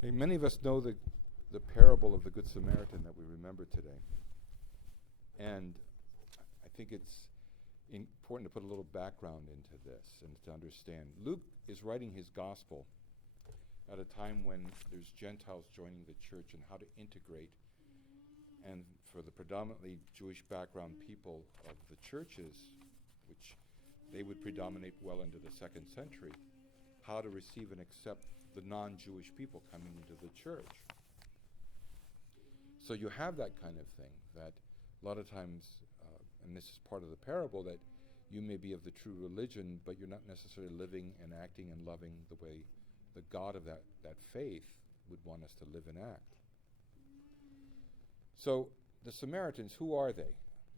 Okay, many of us know the parable of the Good Samaritan that we remember today. And I think it's important to put a little background into this and to understand. Luke is writing his gospel at a time when there's Gentiles joining the church and how to integrate. And for the predominantly Jewish background people of the churches, which they would predominate well into the 2nd century, how to receive and accept the non-Jewish people coming into the church. So you have that kind of thing that a lot of times, and this is part of the parable, that you may be of the true religion, but you're not necessarily living and acting and loving the way the God of that faith would want us to live and act. So the Samaritans, who are they?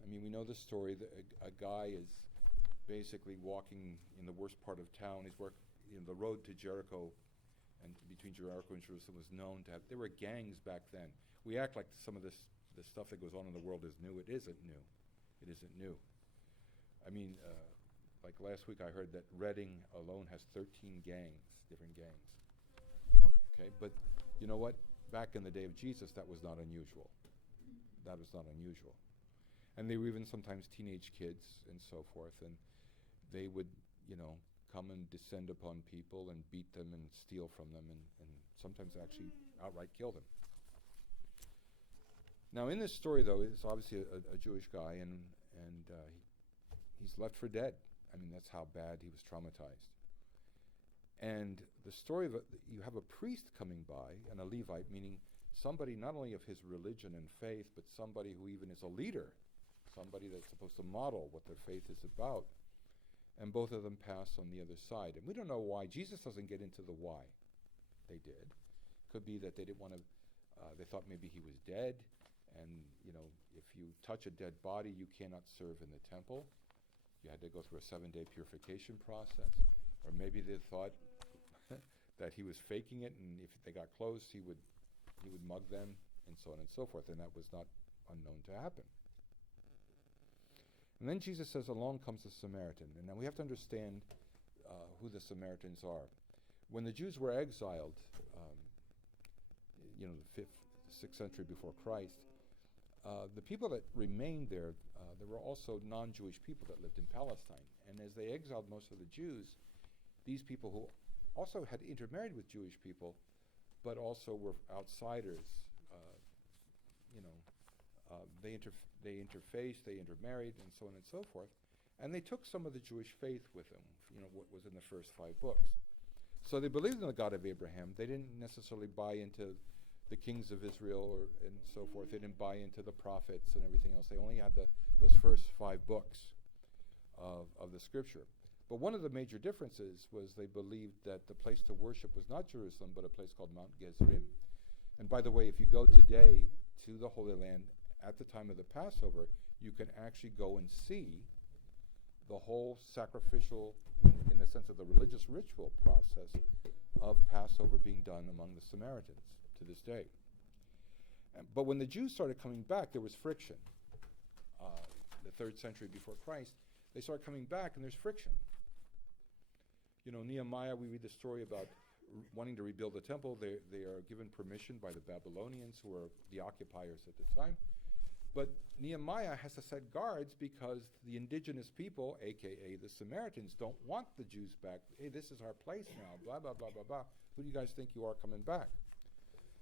I mean, we know the story that a guy is basically walking in the worst part of town. He's the road to Jericho, and between Jericho and Jerusalem was known to have, there were gangs back then. We act like some of the stuff that goes on in the world is new. It isn't new. It isn't new. I mean, like last week I heard that Reading alone has 13 gangs, different gangs. Okay, but you know what? Back in the day of Jesus, that was not unusual. That was not unusual. And they were even sometimes teenage kids and so forth, and they would, come and descend upon people and beat them and steal from them and sometimes actually outright kill them. Now in this story, though, it's obviously a Jewish guy, and he's left for dead. I mean, that's how bad he was traumatized. And the story of you have a priest coming by, and a Levite, meaning somebody not only of his religion and faith, but somebody who even is a leader, somebody that's supposed to model what their faith is about. And both of them pass on the other side. And we don't know why. Jesus doesn't get into the why. They did. Could be that they didn't want to, they thought maybe he was dead. And, if you touch a dead body, you cannot serve in the temple. You had to go through a 7-day purification process. Or maybe they thought that he was faking it, and if they got close, he would mug them, and so on and so forth. And that was not unknown to happen. And then Jesus says, along comes the Samaritan. And now we have to understand who the Samaritans are. When the Jews were exiled, the 5th, 6th century before Christ, the people that remained there were also non-Jewish people that lived in Palestine. And as they exiled most of the Jews, these people who also had intermarried with Jewish people, but also were outsiders, they interfaced, they intermarried, and so on and so forth. And they took some of the Jewish faith with them, what was in the first 5 books. So they believed in the God of Abraham. They didn't necessarily buy into the kings of Israel and so forth. They didn't buy into the prophets and everything else. They only had those first 5 books of the scripture. But one of the major differences was they believed that the place to worship was not Jerusalem, but a place called Mount Gerizim. And by the way, if you go today to the Holy Land at the time of the Passover, you can actually go and see the whole sacrificial, in the sense of the religious ritual process of Passover being done among the Samaritans to this day. But when the Jews started coming back, there was friction. The 3rd century before Christ, they started coming back, and there's friction. Nehemiah, we read the story about wanting to rebuild the temple. They are given permission by the Babylonians, who are the occupiers at the time. But Nehemiah has to set guards because the indigenous people, a.k.a. the Samaritans, don't want the Jews back. Hey, this is our place now, blah, blah, blah, blah, blah. Who do you guys think you are coming back?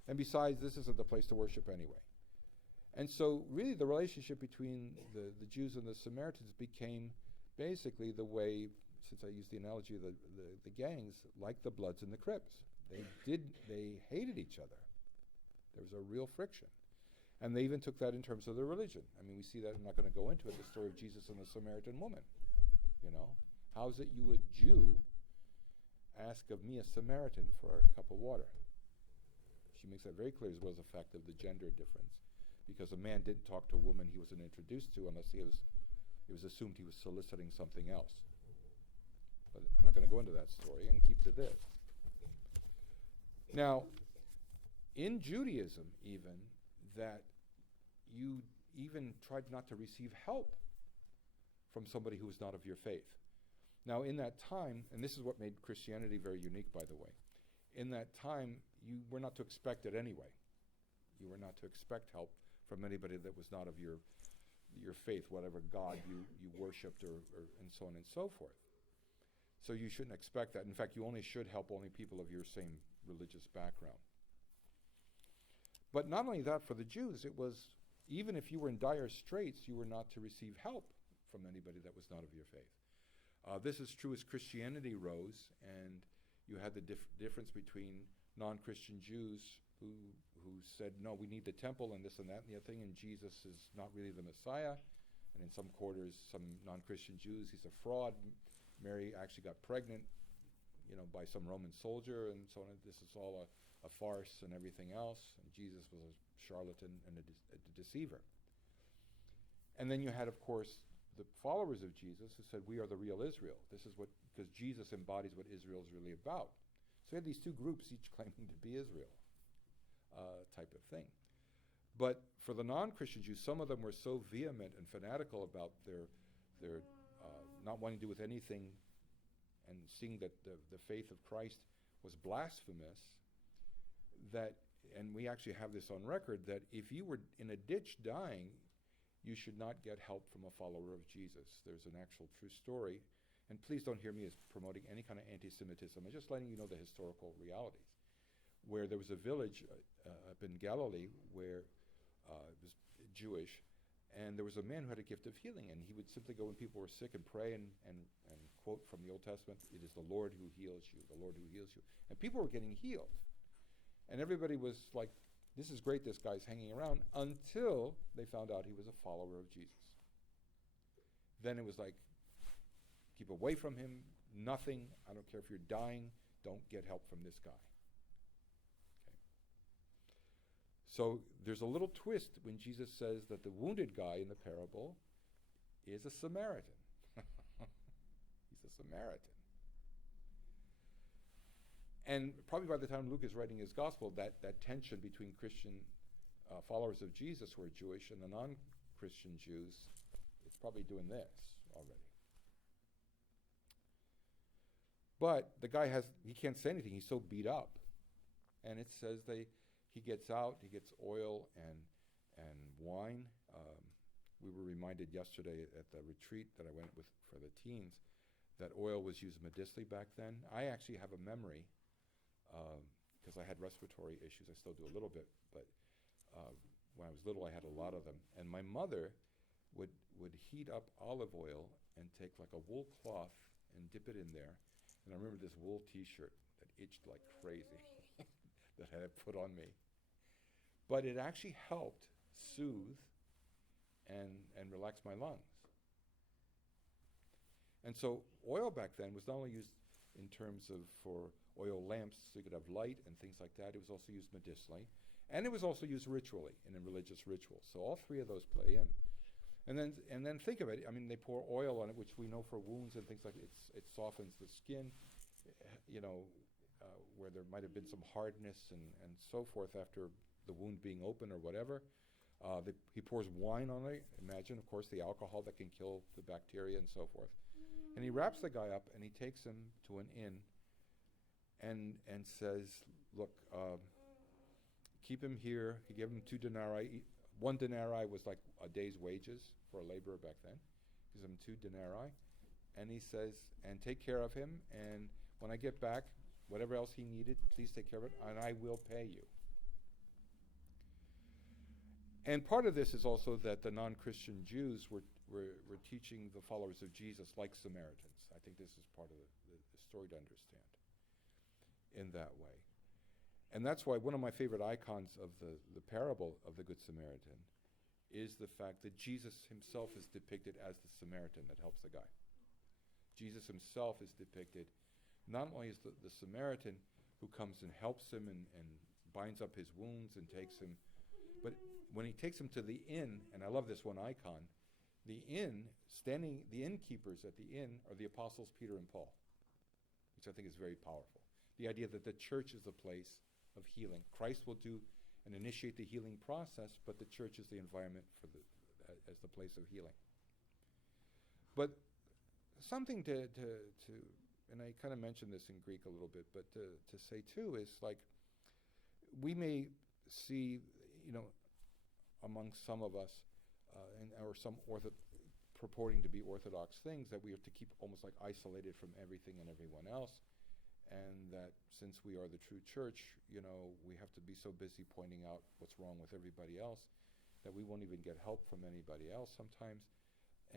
And besides, this isn't the place to worship anyway. And so really the relationship between the Jews and the Samaritans became basically the way, since I used the analogy of the gangs, like the Bloods and the Crips. They hated each other. There was a real friction. And they even took that in terms of their religion. I mean, we see that, I'm not going to go into it, the story of Jesus and the Samaritan woman. How is it you, a Jew, ask of me, a Samaritan, for a cup of water? She makes that very clear, as well as the fact of the gender difference. Because a man didn't talk to a woman he wasn't introduced to unless it was assumed he was soliciting something else. But I'm not going to go into that story, and keep to this. Now, in Judaism even, that you even tried not to receive help from somebody who was not of your faith. Now, in that time, and this is what made Christianity very unique, by the way, in that time, you were not to expect it anyway. You were not to expect help from anybody that was not of your faith, whatever God you worshipped or and so on and so forth. So you shouldn't expect that. In fact, you only should help only people of your same religious background. But not only that, for the Jews, it was, even if you were in dire straits, you were not to receive help from anybody that was not of your faith. This is true as Christianity rose, and you had the difference between non-Christian Jews who said, no, we need the temple and this and that and the other thing, and Jesus is not really the Messiah. And in some quarters, some non-Christian Jews, he's a fraud. Mary actually got pregnant, by some Roman soldier and so on. This is all a farce and everything else. And Jesus was a charlatan and a deceiver. And then you had, of course, the followers of Jesus who said, we are the real Israel. This is because Jesus embodies what Israel is really about. So you had these two groups, each claiming to be Israel, type of thing. But for the non-Christian Jews, some of them were so vehement and fanatical about their not wanting to do with anything and seeing that the faith of Christ was blasphemous, that, and we actually have this on record, that if you were in a ditch dying, you should not get help from a follower of Jesus. There's an actual true story. And please don't hear me as promoting any kind of anti-Semitism. I'm just letting you know the historical realities. Where there was a village up in Galilee where it was Jewish, and there was a man who had a gift of healing, and he would simply go when people were sick and pray and quote from the Old Testament, it is the Lord who heals you, the Lord who heals you. And people were getting healed. And everybody was like, this is great, this guy's hanging around, until they found out he was a follower of Jesus. Then it was like, keep away from him, nothing, I don't care if you're dying, don't get help from this guy. Okay. So there's a little twist when Jesus says that the wounded guy in the parable is a Samaritan. He's a Samaritan. And probably by the time Luke is writing his gospel, that tension between Christian followers of Jesus who are Jewish and the non-Christian Jews, it's probably doing this already. But the guy he can't say anything. He's so beat up. And it says he gets out, he gets oil and wine. We were reminded yesterday at the retreat that I went with for the teens that oil was used medicinally back then. I actually have a memory, because I had respiratory issues. I still do a little bit, but when I was little, I had a lot of them. And my mother would heat up olive oil and take like a wool cloth and dip it in there. And I remember this wool T-shirt that itched like crazy that I had put on me. But it actually helped soothe and relax my lungs. And so oil back then was not only used in terms of for oil lamps so you could have light and things like that, it was also used medicinally. And it was also used ritually in religious rituals. So all three of those play in. And then think of it. I mean, they pour oil on it, which we know for wounds and things like that. It softens the skin, where there might have been some hardness and so forth after the wound being open or whatever. He pours wine on it. Imagine, of course, the alcohol that can kill the bacteria and so forth. And he wraps the guy up and he takes him to an inn and says, look, keep him here. He gave him 2 denarii. 1 denarii was like a day's wages for a laborer back then. He gives him 2 denarii. And he says, and take care of him. And when I get back, whatever else he needed, please take care of it, and I will pay you. And part of this is also that the non-Christian Jews were teaching the followers of Jesus like Samaritans. I think this is part of the story to understand in that way. And that's why one of my favorite icons of the parable of the Good Samaritan is the fact that Jesus himself is depicted as the Samaritan that helps the guy. Jesus himself is depicted not only as the Samaritan who comes and helps him and binds up his wounds and takes him, but when he takes him to the inn, and I love this one icon, the innkeepers at the inn are the apostles Peter and Paul, which I think is very powerful. The idea that the church is the place of healing. Christ will do and initiate the healing process, but the church is the environment as the place of healing. But something to and I kind of mentioned this in Greek a little bit, but to say too is like, we may see, among some of us, or some purporting to be Orthodox things, that we have to keep almost like isolated from everything and everyone else, and that since we are the true church, we have to be so busy pointing out what's wrong with everybody else that we won't even get help from anybody else sometimes.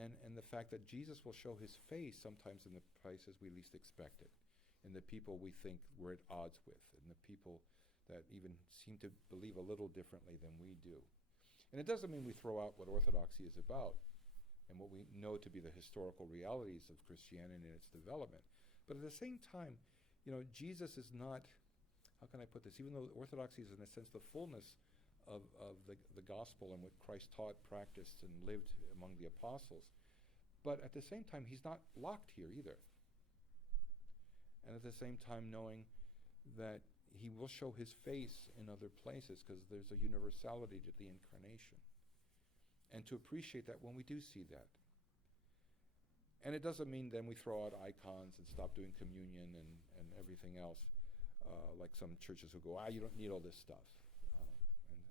And the fact that Jesus will show his face sometimes in the places we least expect it, in the people we think we're at odds with, in the people that even seem to believe a little differently than we do. And it doesn't mean we throw out what Orthodoxy is about and what we know to be the historical realities of Christianity and its development. But at the same time, Jesus is not, how can I put this, even though Orthodoxy is in a sense the fullness of the gospel and what Christ taught, practiced, and lived among the apostles, but at the same time, he's not locked here either. And at the same time, knowing that he will show his face in other places because there's a universality to the incarnation. And to appreciate that when we do see that. And it doesn't mean then we throw out icons and stop doing communion and everything else, like some churches who go, you don't need all this stuff,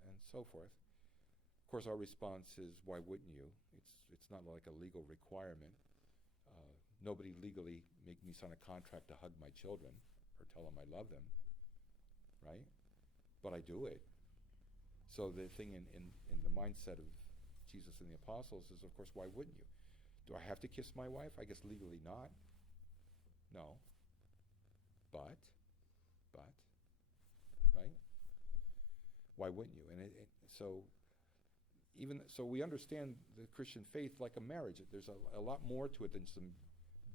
and so forth. Of course, our response is, why wouldn't you? It's not like a legal requirement. Nobody legally make me sign a contract to hug my children or tell them I love them, right? But I do it. So the thing in the mindset of Jesus and the apostles is, of course, why wouldn't you? Do I have to kiss my wife? I guess legally not. No. But, right? Why wouldn't you? And so we understand the Christian faith like a marriage. There's a lot more to it than some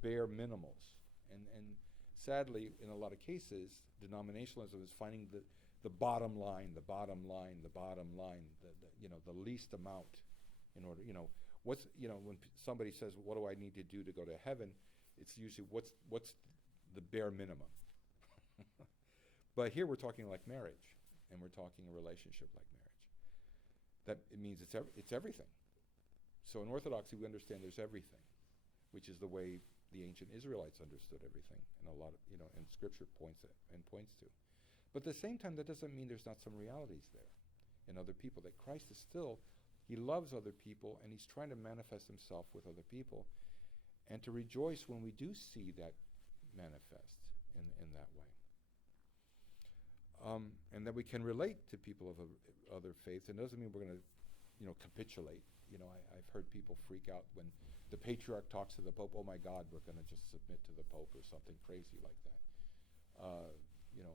bare minimals. And sadly, in a lot of cases, denominationalism is finding the bottom line, the least amount in order, when somebody says, what do I need to do to go to heaven? It's usually what's the bare minimum. But here we're talking like marriage, and we're talking a relationship like marriage. That it means it's everything. So in Orthodoxy, we understand there's everything, which is the way the ancient Israelites understood everything, and a lot of, and Scripture points to. But at the same time, that doesn't mean there's not some realities there in other people, that Christ is still, he loves other people, and he's trying to manifest himself with other people, and to rejoice when we do see that manifest in that way. And that we can relate to people of other faiths. And it doesn't mean we're going to, capitulate. I've heard people freak out when the patriarch talks to the Pope. Oh my God, we're going to just submit to the Pope or something crazy like that.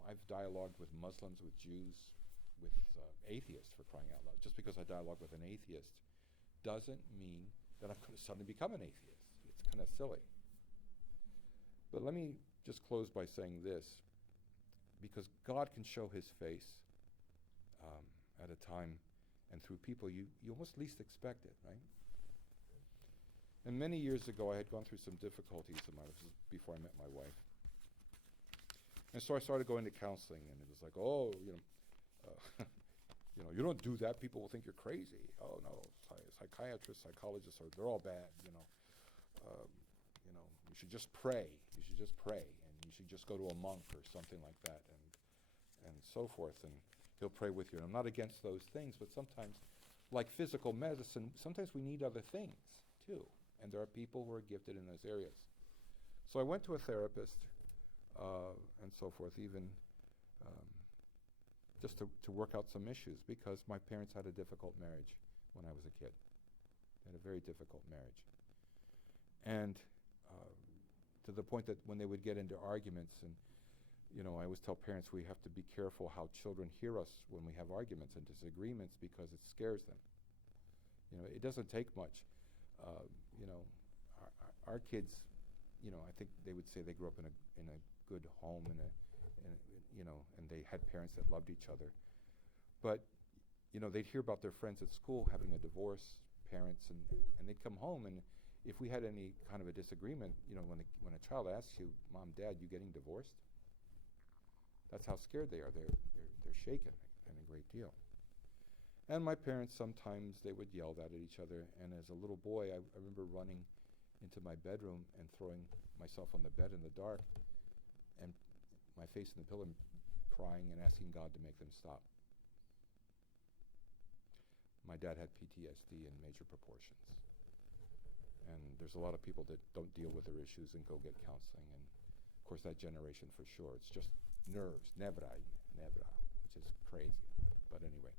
I've dialogued with Muslims, with Jews, with atheists, for crying out loud. Just because I dialogue with an atheist doesn't mean that I'm going to suddenly become an atheist. It's kind of silly. But let me just close by saying this, because God can show his face at a time and through people you almost least expect it, right? And many years ago, I had gone through some difficulties in my life. This is before I met my wife. And so I started going to counseling, and it was like, you don't do that. People will think you're crazy. Oh no, psychiatrists, psychologists they're all bad. You should just pray. You should just pray, and you should just go to a monk or something like that, and so forth. And he'll pray with you. And I'm not against those things, but sometimes, like physical medicine, sometimes we need other things too. And there are people who are gifted in those areas. So I went to a therapist and so forth, even just to work out some issues, because my parents had a difficult marriage when I was a kid. They had a very difficult marriage. And to the point that when they would get into arguments, and I always tell parents we have to be careful how children hear us when we have arguments and disagreements, because it scares them. It doesn't take much. Our kids, I think they would say they grew up in a good home and they had parents that loved each other. But they'd hear about their friends at school having a divorce, parents, and they'd come home, and if we had any kind of a disagreement, when a child asks you, Mom, Dad, you getting divorced? That's how scared they are. They're shaken and a great deal. And my parents, sometimes they would yell that at each other. And as a little boy, I remember running into my bedroom and throwing myself on the bed in the dark and my face in the pillow and crying and asking God to make them stop. My dad had PTSD in major proportions. And there's a lot of people that don't deal with their issues and go get counseling. And of course that generation for sure, it's just nerves, nevra, which is crazy. But anyway.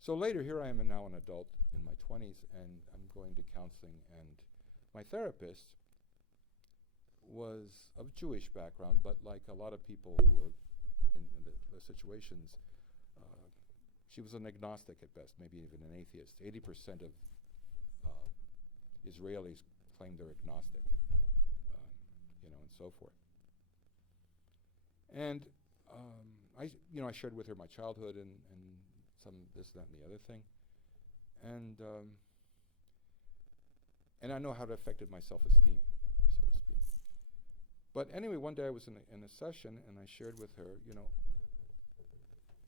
So later, here I am now an adult in my 20s, and I'm going to counseling, and my therapist was of Jewish background, but like a lot of people who were in the situations, she was an agnostic at best, maybe even an atheist. 80% of Israelis claim they're agnostic, and so forth. And I shared with her my childhood and some this, that, and the other thing, and I know how it affected my self-esteem, so to speak. But anyway, one day I was in a session, and I shared with her,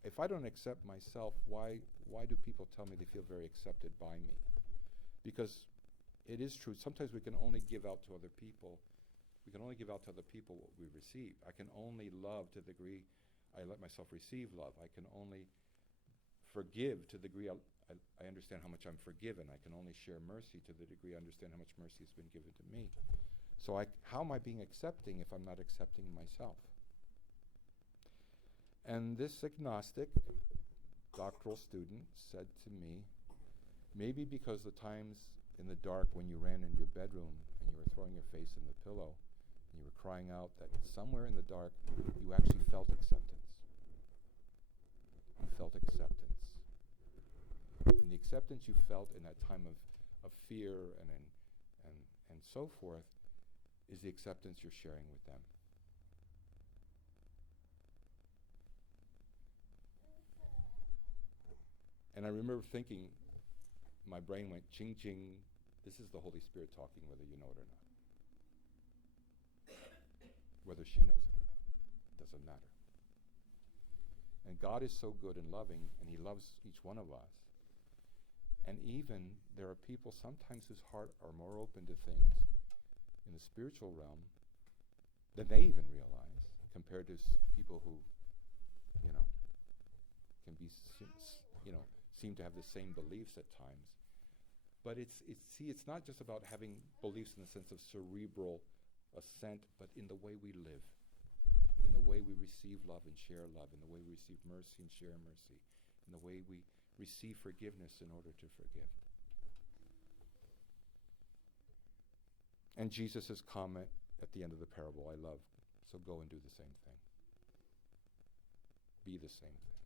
if I don't accept myself, why do people tell me they feel very accepted by me? Because it is true. Sometimes we can only give out to other people. We can only give out to other people what we receive. I can only love to the degree I let myself receive love. I can only forgive to the degree I understand how much I'm forgiven. I can only share mercy to the degree I understand how much mercy has been given to me. So how am I being accepting if I'm not accepting myself? And this agnostic doctoral student said to me, maybe because the times in the dark when you ran in your bedroom and you were throwing your face in the pillow and you were crying out, that somewhere in the dark you actually felt acceptance. You felt acceptance. And the acceptance you felt in that time of fear and so forth is the acceptance you're sharing with them. And I remember thinking, my brain went ching ching, this is the Holy Spirit talking whether you know it or not. Whether she knows it or not, it doesn't matter. And God is so good and loving, and He loves each one of us. And even there are people sometimes whose heart are more open to things in the spiritual realm than they even realize, compared to people who, can be, seem to have the same beliefs at times. But it's not just about having beliefs in the sense of cerebral assent, but in the way we live, in the way we receive love and share love, in the way we receive mercy and share mercy, in the way we receive forgiveness in order to forgive. And Jesus' comment at the end of the parable, I love, so go and do the same thing. Be the same thing.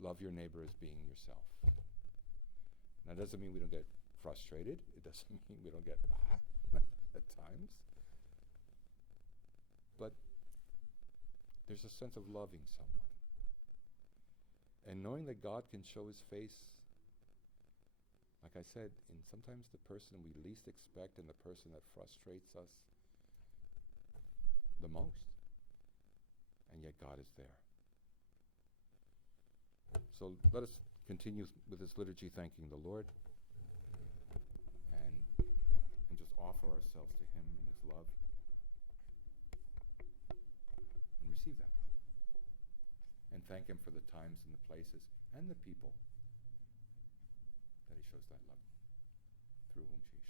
Love your neighbor as being yourself. Now, it doesn't mean we don't get frustrated. It doesn't mean we don't get at times. But there's a sense of loving someone. And knowing that God can show His face, like I said, in sometimes the person we least expect and the person that frustrates us the most. And yet God is there. So let us continue with this liturgy thanking the Lord and just offer ourselves to Him in His love and receive that love. And thank Him for the times and the places and the people that He shows that love through whom she